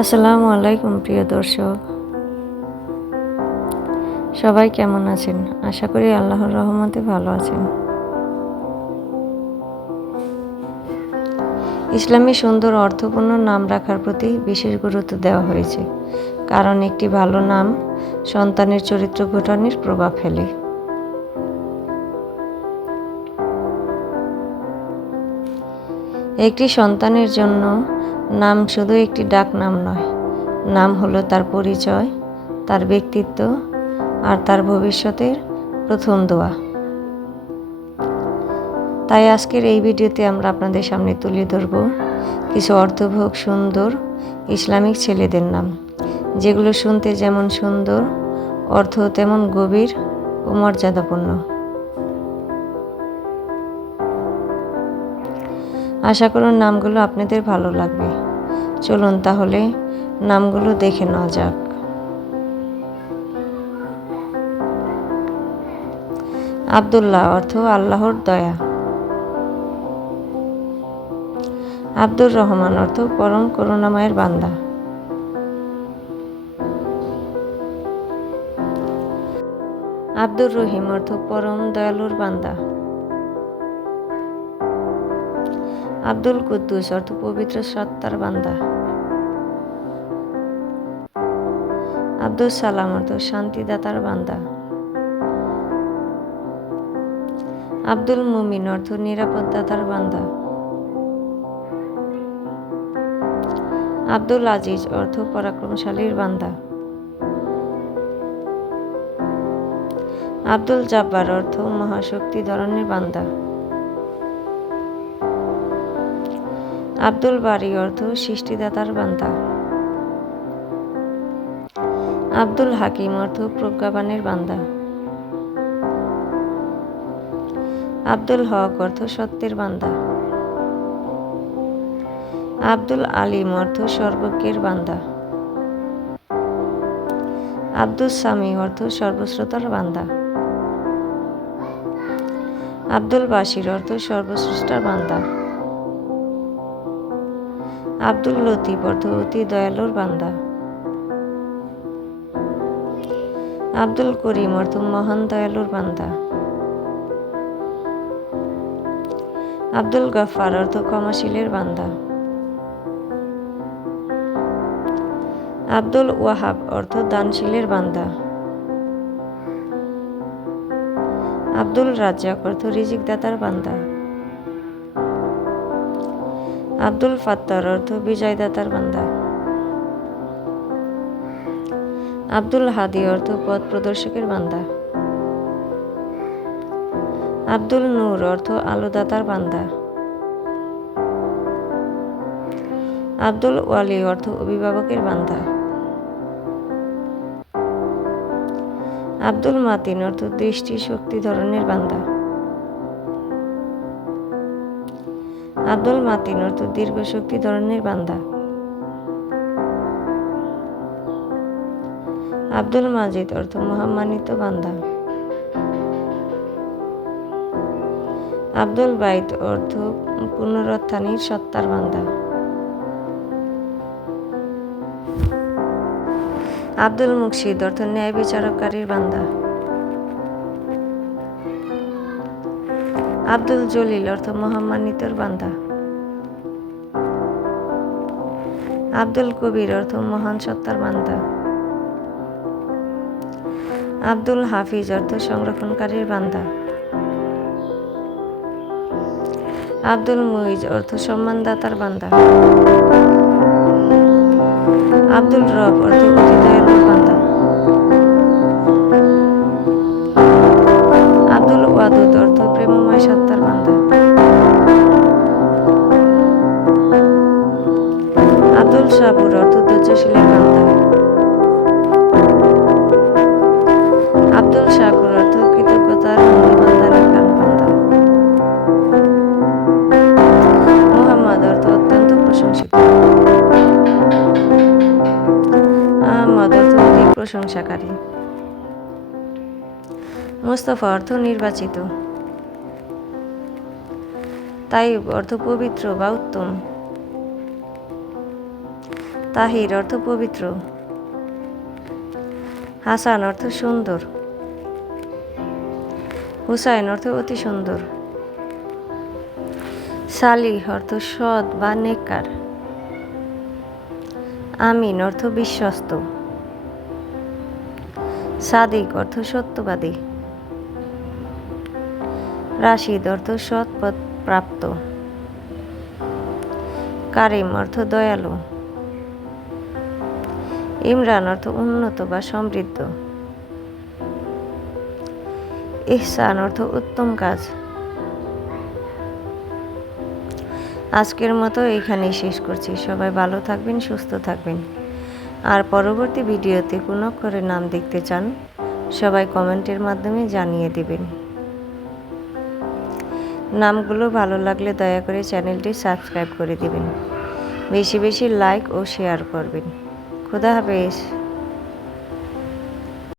আসসালামু আলাইকুম প্রিয় দর্শক, সবাই কেমন আছেন? আশা করি আল্লাহর রহমতে ভালো আছেন। ইসলামী সুন্দর অর্থপূর্ণ নাম রাখার প্রতি বিশেষ গুরুত্ব দেওয়া হয়েছে, কারণ একটি ভালো নাম সন্তানের চরিত্র গঠনের প্রভাব ফেলে। একটি সন্তানের জন্য নাম শুধু একটি ডাক নাম নয়, নাম হলো তার পরিচয়, তার ব্যক্তিত্ব আর তার ভবিষ্যতের প্রথম দোয়া। তাই আজকের এই ভিডিওতে আমরা আপনাদের সামনে তুলে ধরব কিছু অর্থবহ সুন্দর ইসলামিক ছেলেদের নাম, যেগুলো শুনতে যেমন সুন্দর, অর্থ তেমন গভীর ও মর্যাদাপূর্ণ। আশা করুন নামগুলো আপনাদের ভালো লাগবে। চলুন তাহলে নামগুলো দেখে নেওয়া যাক। আব্দুল্লাহ অর্থ আল্লাহর দয়া। আব্দুর রহমান অর্থ পরম করুণাময়ের বান্দা। আব্দুর রহিম অর্থ পরম দয়ালুর বান্দা। আব্দুল কুদ্দুস অর্থ পবিত্র সত্তার বান্দা। আব্দুল সালাম অর্থ শান্তিদাতার বান্দা। আব্দুল মুমিন অর্থ নিরাপদদাতার বান্দা। আব্দুল আজিজ অর্থ পরাক্রমশালীর বান্দা। আব্দুল জাব্বার অর্থ মহাশক্তি ধরনের বান্দা। আব্দুল বারী অর্থ সৃষ্টিদাতার বান্দা। আব্দুল হাকিম অর্থ প্রজ্ঞাবানের বান্দা। আব্দুল হক অর্থ সত্যের বান্দা। আব্দুল আলিম অর্থ সর্বজ্ঞের বান্দা। আব্দুল সামি অর্থ সর্বশ্রোতার বান্দা। আব্দুল বাশির অর্থ সর্বশ্রেষ্ঠার বান্দা। আব্দুল লতিফ অর্থ অতি দয়ালুর বান্দা। আব্দুল করিম অর্থ মহান দয়ালুর বান্দা। আব্দুল গফফার অর্থ ক্ষমাশীলের বান্দা। আব্দুল ওয়াহাব অর্থ দানশীলের বান্দা। আব্দুল রাজ্জাক অর্থ রিজিকদাতার বান্দা। আব্দুল ফাত্তার অর্থ বিজয়দাতার বান্দা। আব্দুল হাদি অর্থ পথ প্রদর্শকের বান্দা। আব্দুল নূর অর্থ আলোদাতার বান্দা। আব্দুল ওয়ালি অর্থ অভিভাবকের বান্দা। আব্দুল মাতিন অর্থ দৃষ্টি শক্তি ধরনের বান্দা। আব্দুল মাতিন অর্থ দীর্ঘ শক্তি ধরনের বান্দা। আব্দুল মাজিদ অর্থ মহামানিত বান্দা। আব্দুল বাইত অর্থ পুনরুত্থানের সত্তার বান্দা। আব্দুল মুকসিদ অর্থ ন্যায় বিচারকারীর বান্দা। আব্দুল জলিল অর্থ মহামান্বিতর বান্দা। আব্দুল কবির অর্থ মহান সত্তার বান্দা। আব্দুল হাফিজ অর্থ সংরক্ষণকারীর বান্দা। আব্দুল মুইজ অর্থ সম্মানদাতার বান্দা। আব্দুল রব অর্থ অতি দয়ালুর বান্দা। আব্দুল ওয়াদুদ অর্থ প্রেমময় সত্তার বান্দা। আব্দুল সাবুর অর্থ ধৈর্যশীলের বান্দা। আব্দুল শাকুর অর্থ কৃতজ্ঞতার বান্দার বান্দা। মুহাম্মদ অর্থ অত্যন্ত প্রশংসিত। আহমদ অর্থ অধিক প্রশংসাকারী। মুস্তাফা অর্থ নির্বাচিত। তাইব অর্থ পবিত্র বা উত্তম। তাহির অর্থ পবিত্র। হাসান অর্থ সুন্দর। হুসাইন অর্থ অতি সুন্দর। সালিহ অর্থ সৎ বা নেককার। আমিন অর্থ বিশ্বস্ত। সাদিক অর্থ সত্যবাদী। রাশিদ অর্থ সৎ পথ প্রাপ্ত। কারিম অর্থ দয়ালু। ইমরান অর্থ উন্নত বা সমৃদ্ধ। ইহসান অর্থ উত্তম কাজ। আজকের মতো এখানেই শেষ করছি। সবাই ভালো থাকবেন, সুস্থ থাকবেন। আর পরবর্তী ভিডিওতে কোন অক্ষরের নাম দেখতে চান সবাই কমেন্টের মাধ্যমে জানিয়ে দিবেন। নামগুলো ভালো লাগলে দয়া করে চ্যানেলটি সাবস্ক্রাইব করে দিবেন। বেশি বেশি লাইক ও শেয়ার করবেন। খোদা হাফেজ।